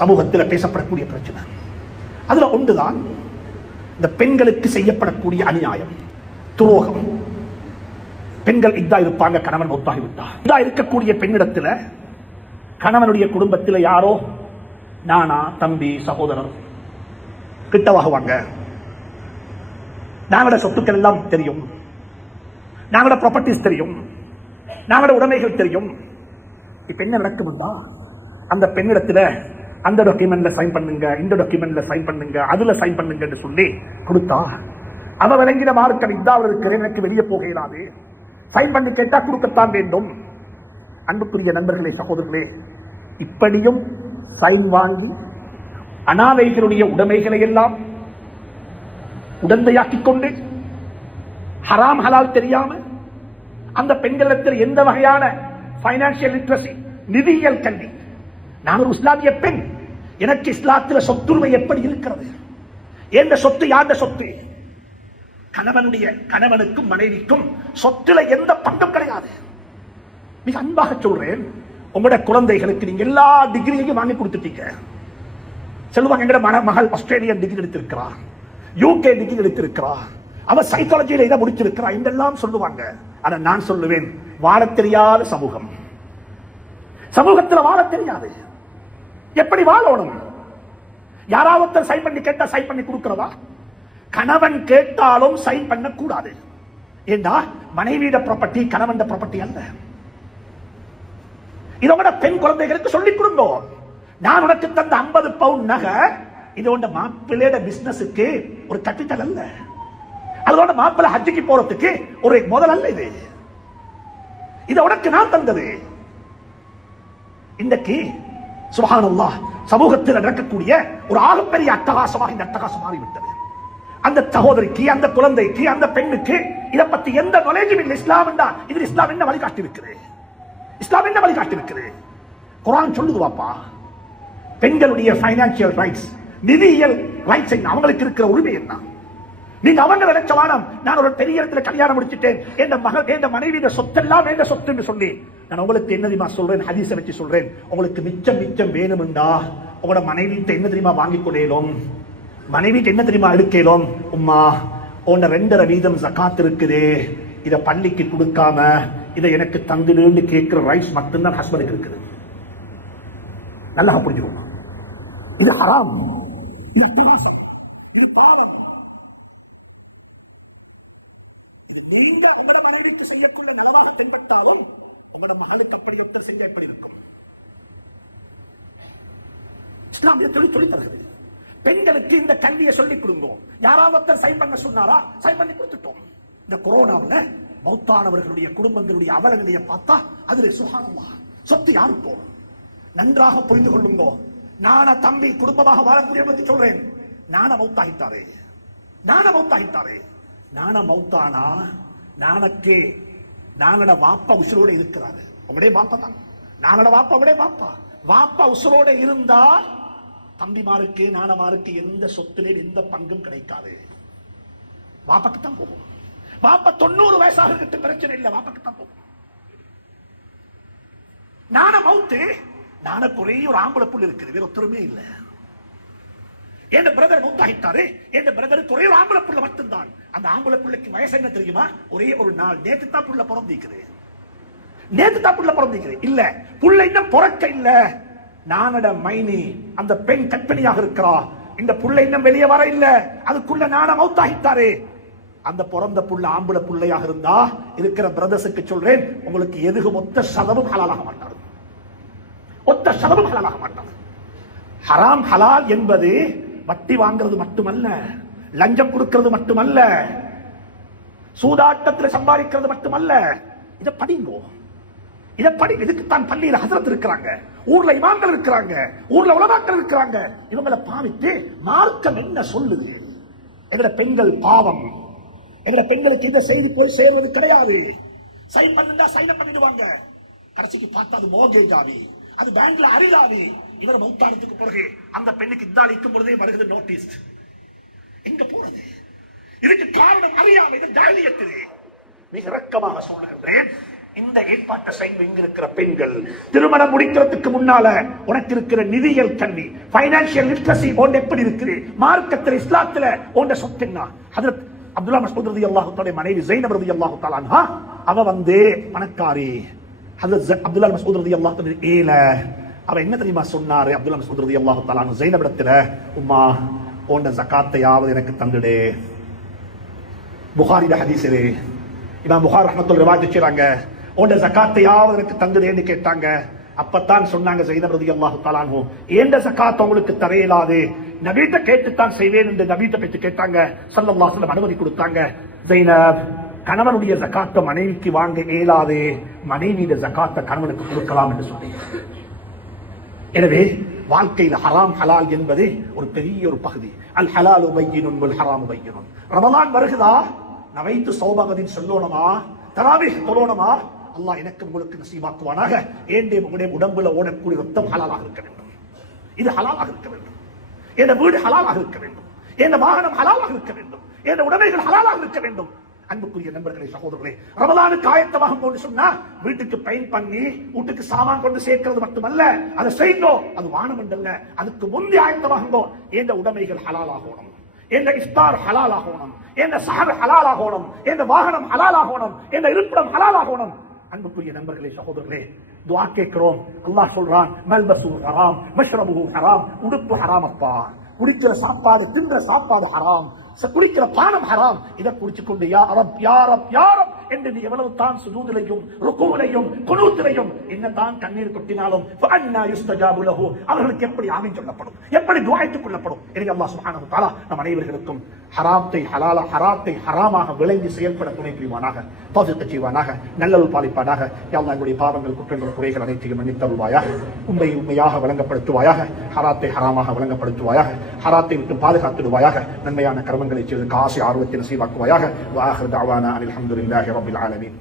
சமூகத்தில் பேசப்படக்கூடிய பிரச்சனை. அதுல ஒன்றுதான் இந்த பெண்களுக்கு செய்யப்படக்கூடிய அநியாயம், துரோகம். பெண்கள் இதா இருப்பாங்க, கணவன் மௌத்தாகிவிட்டார். இதா இருக்கக்கூடிய பெண்ணிடத்துல கணவனுடைய குடும்பத்தில் யாரோ நானா, தம்பி, சகோதரர் கிட்டவாகுவாங்க. நாங்களோட சொத்துக்கள் எல்லாம் தெரியும், நாங்களோட ப்ராப்பர்ட்டிஸ் தெரியும், நாங்களோட உடைமைகள் தெரியும். இப்ப என்ன நடக்கும்னா, அந்த பெண்ணிடத்துல அந்த டாக்குமெண்ட்ல சைன் பண்ணுங்க, இந்த டாக்குமெண்ட்ல சைன் பண்ணுங்க, அதுல சைன் பண்ணுங்க சொல்லி கொடுத்தா அவ விளங்கின மார்க்கம் இதாவது இருக்கிறேன், எனக்கு வெளியே போக இயலாது, சைன் பண்ணி கேட்டா கொடுக்கத்தான் வேண்டும். அன்புக்குரிய நண்பர்களே, சகோதரர்களே, இப்படியும் சைன் வாங்கி அனாதைகளுடைய உடைமைகளை எல்லாம் உடந்தையாக்கிக் கொண்டு ஹராம் ஹலால் தெரியாம அந்த பெண்களிடத்தில் எந்த வகையான பைனான்சியல் லிட்ரசி, நிதியியல் கல்வி. நான் ஒரு இஸ்லாமிய பெண், எனக்கு இஸ்லாத்தில் சொத்துரிமை எப்படி இருக்கிறது? எந்த சொத்து யாருடைய சொத்து? கணவனுக்கும் மனைவிக்கும் சொத்துல எந்த பங்கும் கிடையாது. மிக அன்பாக சொல்றேன், உங்களுடைய குழந்தைகளுக்கு நீங்க எல்லா டிகிரியையும் வாங்கி கொடுத்துட்டீங்க. சொல்லுவாங்க, எங்கட மகள் ஆஸ்திரேலியன் டிகிரி எடுத்திருக்கிறா, யூகே டிகிரி எடுத்திருக்கிறா, அவ சைக்காலஜியில இதை முடிச்சிருக்கிறா என்றெல்லாம் சொல்லுவாங்க. ஆனா நான் சொல்லுவேன், வாழ தெரியாத சமூகம், சமூகத்தில் வாழ தெரியாது. எப்படி வாழணும்? யாராவது சைன் பண்ணி கேட்டா சைன் பண்ணி கொடுக்கிறதா? கணவன் கேட்டாலும் சைன் பண்ண கூடாது. ஏண்டா மனைவியோட ப்ராப்பர்ட்டி கணவன் ப்ராப்பர்ட்டி அல்ல. இதோட பெண் குழந்தைகளுக்கு சொல்லிக் கொடுங்க. நான் உனக்கு தந்த 50 பவுண்ட் நகை இதோட மாப்பிள்ளையோட பிசினஸுக்கு ஒரு கேபிட்டல் அல்ல, அதோட மாப்பிள்ளை ஹஜ்ஜுக்கு போறதுக்கு ஒரு முதல் அல்ல. இது உனக்கு நான் தந்தது. இன்றைக்கு சுப்ஹானல்லாஹ் சமூகத்தில் நடக்கக்கூடிய ஒரு ஆகப்பெரிய அட்டகாசமாக இந்த அட்டகாசம் மாறிவிட்டது. அந்த சகோதரிக்கு, அந்த குழந்தைக்கு, அந்த பெண்ணுக்கு இதை பத்தி எந்த நாலேஜும் இல்லை. இஸ்லாம் இது இஸ்லாம் என்ன வழிகாட்டி இருக்குது? இஸ்லாம் என்ன வழிகாட்டி இருக்குது? குர்ஆன் சொல்லுது வாப்பா, பெண்களுடைய பைனான்சியல் ரைட்ஸ், நிதியியல் ரைட்ஸ் என்ன, அவங்களுக்கு இருக்கிற உரிமை என்ன? நீங்க அவங்க நினைச்சவானம் நான் ஒரு பெரிய இடத்துல கல்யாணம் முடிச்சுட்டேன், என் மனைவி சொத்தெல்லாம் வேண்ட சொத்துன்னு சொல்லி நான் உங்களுக்கு என்ன தெரியுமா சொல்றேன்? ஹதீஸை வச்சு சொல்றேன். உங்களுக்கு மிச்சம் வேணும்டா உங்களோட மனைவிட்ட என்ன தெரியுமா வாங்கிக் கொள்ளேலும், மனைவிட்டு என்ன தெரியுமா எடுக்கலும்? உம்மா உன்ன 2.5 வீதம் ஜகாத் இருக்குது, இத பள்ளிக்கு கொடுக்காம இதை எனக்கு தந்துடுன்னு கேட்கிற ரைட்ஸ் மட்டும்தான் ஹஸ்பண்டுக்கு இருக்குது. நல்லா புரிஞ்சுக்கோங்க, இது ஹராம், இது அத்தியாவசியம், இது பாவம். நீங்க உங்களோட மனைவிக்கு செய்யக்குள்ள நலவாக பின்பற்றாலும் உங்களோட மகளுக்கு அப்படி ஒருத்தர் செஞ்ச எப்படி இருக்கும்? இஸ்லாமிய தொழில் தருகிறது. பெண்களுக்கு இந்த கல்வியை சொல்லிக் கொடுங்க. யாராவது சைன் பண்ண சொன்னாரா? சைன் பண்ணி கொடுத்துட்டோம். இந்த கொரோனாவில் மௌத்தானவர்களுடைய குடும்பங்களுடைய அவலநிலையை பார்த்தா அதுல சுப்ஹானல்லாஹ் சொத்து யாருக்கோ நன்றாக புரிந்து கொள்ளுங்க. நான தம்பி குடும்பமாக வாழக்கூடிய பத்தி சொல்றேன். நான மௌத்தாகிட்டாரே, நான மௌத்தானா நானக்கே நானோட வாப்பா உசுரோட இருக்கிறாரு. உங்களுடைய வாப்பா தான் நானோட வாப்பா, உங்களுடைய வாப்பா உசுரோட இருந்தா தம்பிமாருக்கு நானமாருக்கு எந்த சொத்திலே எந்த பங்கும் கிடைக்காது. வாப்பாக்கு தான் போகும். வாப்பா 90 வயசாக இருக்க பிரச்சனை இல்லை, வாப்பாக்கு தான் போகும். நான மௌத்து, நானக்கு ஒரே ஒரு ஆம்பளை புள்ள இருக்குது, வேற ஒருத்தருமே இல்லை. என் பிரதர் மௌத்தாகிட்டாரு, என் பிரதருக்கு ஒரே ஒரு ஆம்பளை புள்ள மட்டும்தான். அந்த ஆம்பளை புள்ளைக்கு வயசு என்ன தெரியுமா? ஒரே ஒரு நாள் நேத்து தான் புள்ள பிறந்திருக்குது, இல்ல புள்ள இன்னும் பிறக்க இல்ல. நானட மைனி அந்த பெண் கற்பனையாக இருக்கிறா, இந்த புள்ள இன்னும் வெளியே வர இல்ல, அதுக்குள்ள நான மௌத்தாகிட்டாரு. அந்த பிறந்த புள்ள ஆம்பளை புள்ளையாக இருந்தா இருக்கிற பிரதர்ஸுக்கு சொல்றேன், உங்களுக்கு எதுவும் ஒத்த சதமும் ஹலாலாக மாட்டாரு, ஒத்த சதமும் ஹலாலாக மாட்டாரு. ஹராம் ஹலால் என்பது வட்டி வாங்கிறது மட்டுமல்ல, லஞ்சம் கொடுக்கிறது மட்டுமல்ல, சூதாட்டத்தில் சம்பாதிக்கிறது மட்டுமல்ல. இதை படிங்கோ, இதை படி. இதுக்குத்தான் பள்ளியில் ஹஸரத் இருக்கிறாங்க, ஊர்ல இமாம்கள் இருக்கிறாங்க, ஊர்ல உலமாக்கள் இருக்கிறாங்க. இவங்களை பாவித்து மார்க்கம் என்ன சொல்லுது? எங்கட பெண்கள் பாவம், எங்கட பெண்களுக்கு இந்த செய்தி போய் சேர்வது கிடையாது. சைன் பண்ணுண்டா சைன் பண்ணிடுவாங்க, கடைசிக்கு பார்த்தா அது மோர்கேஜ் ஆகி, அது பேங்க்ல அரிதாவி. இவர் மௌத்தானத்துக்கு பிறகு அந்த பெண்ணுக்கு இதாளிக்கும் பொழுதே வருகிறது நோட்டீஸ். எங்க போறது? இதுக்கு காரணம் அறியாமை, இது ஜாலியத்து. மிக இறக்கமாக சொல்லுகின்றேன், இந்த ஏற்பாட்டை செய்து இங்க இருக்கிற பெண்கள் திருமணம் முடிக்கிறதுக்கு முன்னால உனக்கு இருக்கிற நிதியியல் கல்வி, பைனான்சியல் லிட்ரசி ஒன்று எப்படி இருக்குது, மார்க்கத்தில் இஸ்லாத்துல ஒன்ற சொத்துனா ஹஜ்ரத் அப்துல்லா மஸ்ஊத் ரலியல்லாஹு தஆலா மனைவி ஸைனப் ரலியல்லாஹு தஆலா அன்ஹா அவ வந்து பணக்காரி. ஹஜ்ரத் அப்துல்லா மஸ்ஊத் ரலியல்லாஹு தஆலா ஏல அவ என்ன தெரியுமா சொன்னாரு? அப்துல்லா மஸ்ஊத் ரலியல்லாஹு தஆலா ஸைனப் இடத்துல, உம்மா உன்ட ஜகாத்தையாவது எனக்கு தந்துடு. புகாரில ஹதீஸ் இது. இமாம் புகாரி ரஹ்மத்துல்லாஹி ரிவாயத் செய்றாங்க, உன்ட ஜகாத்தையாவது எனக்கு தந்துடேன்னு கேட்டாங்க. அப்பத்தான் சொன்னாங்க ஸைனப் ரலியல்லாஹு தஆலா அன்ஹு, ஏண்ட ஜகாத் உங்களுக்கு தரையிலாது, நபிட்ட கேட்டுத்தான் செய்வேன் என்று நபிட்ட பேச்சு கேட்டாங்க. ஸல்லல்லாஹு அலைஹி வஸல்லம் அனுமதி கொடுத்தாங்க. ஸைனப், கணவனுடைய ஜகாத்தை மனைவிக்கு வாங்க இயலாது, மனைவியுடைய ஜகாத்தை கணவனுக்கு கொடுக்கலாம் என்று சொன்னீங்க. எனவே வாழ்க்கையில் ஹராம் ஹலால் என்பது ஒரு பெரிய ஒரு பகுதி. அல் ஹலாலு பையினுன் வல் ஹராமு பையினுன். ரமலான் வருகுதா, நவைத்து சௌபகதின் சொல்லணுமா, தராவீஹ் தொழணுமா, அல்லாஹ் எனக்கு உங்களுக்கு நசீபாக்குவானாக. ஏண்டே உங்களுடைய உடம்புல ஓடக்கூடிய ரத்தம் ஹலாலாக இருக்க வேண்டும், இது ஹலாலாக இருக்க வேண்டும். என் வீடு ஹலாலாக இருக்க வேண்டும், என் வாகனம் ஹலாலாக இருக்க வேண்டும், என் உடைமைகள் ஹலாலாக இருக்க வேண்டும். அன்புக்குரிய நண்பர்களே, சகோதரர்களே, ரமலானுக்கு ஆயத்தமாக கொண்டு சொன்னா வீட்டுக்கு பெயிண்ட் பண்ணி வீட்டுக்கு சாமான் கொண்டு சேர்க்கிறது மட்டுமல்ல, அதை செய்யணும், அது வானம் என்றல்ல, அதுக்கு முந்தைய ஆயத்தமாகுங்கோ. எந்த உடைமைகள் ஹலாலாகணும், எந்த இஃப்தார் ஹலாலாகணும், எந்த சஹர் ஹலாலாகணும், எந்த வாகனம் ஹலாலாகணும், எந்த இருப்பிடம் ஹலாலாகணும். அன்புக்குரிய நண்பர்களே, சகோதரர்களே, துஆ கேட்கிறோம். அல்லாஹ் சொல்றான், மல்பசு ஹராம் மஷ்ரபுஹு ஹராம். உடுப்பு ஹராம் அப்பா, குடிக்கிற சாப்பாடு தின்ற சாப்பாடு ஹராம், குடிக்கிற பானம் ஹராம். இதை குடிச்சு கொண்டு யா ரப் யா ரப் யா ரப் என்று நீ எவ்வளவு தான் சுஜூதிலையும் ருக்கூலையும் குனூத்திலையும் என்னதான் கண்ணீர் கொட்டினாலும் ஃபஅன்னா யுஸ்தஜாபு லஹு, அவர்களுக்கு எப்படி ஆமீன் சொல்லப்படும், எப்படி துஆ ஏற்றுக் கொள்ளப்படும். எனவே அல்லாஹ் சுப்ஹானஹு வ தஆலா நம் அனைவர்களுக்கும் ஹராத்தை ஹலாலா, ஹராத்தை ஹராமாக விளங்கி செயல்பட துணை புரிவானாக, தௌஃபீக் செய்வானாக, நல்லல் பாலிப்பானாக. யா அல்லாஹ் எங்களுடைய பாவங்கள் குற்றங்கள் குறைகள் அனைத்தையும் மன்னித்தருள்வாயாக, உண்மையாக விளங்கப்படுத்துவாயாக, ஹராத்தை ஹராமாக விளங்கப்படுத்துவாயாக, ஹராத்தை விட்டு பாதுகாத்துடுவாயாக, நன்மையான கர்மங்களை செய்வதற்கு ஆசை ஆர்வத்தை நசீபாக்குவாயாக. வ ஆகிரு தஅவானா அனில் ஹம்துலில்லாஹி ரப்பில் ஆலமீன்.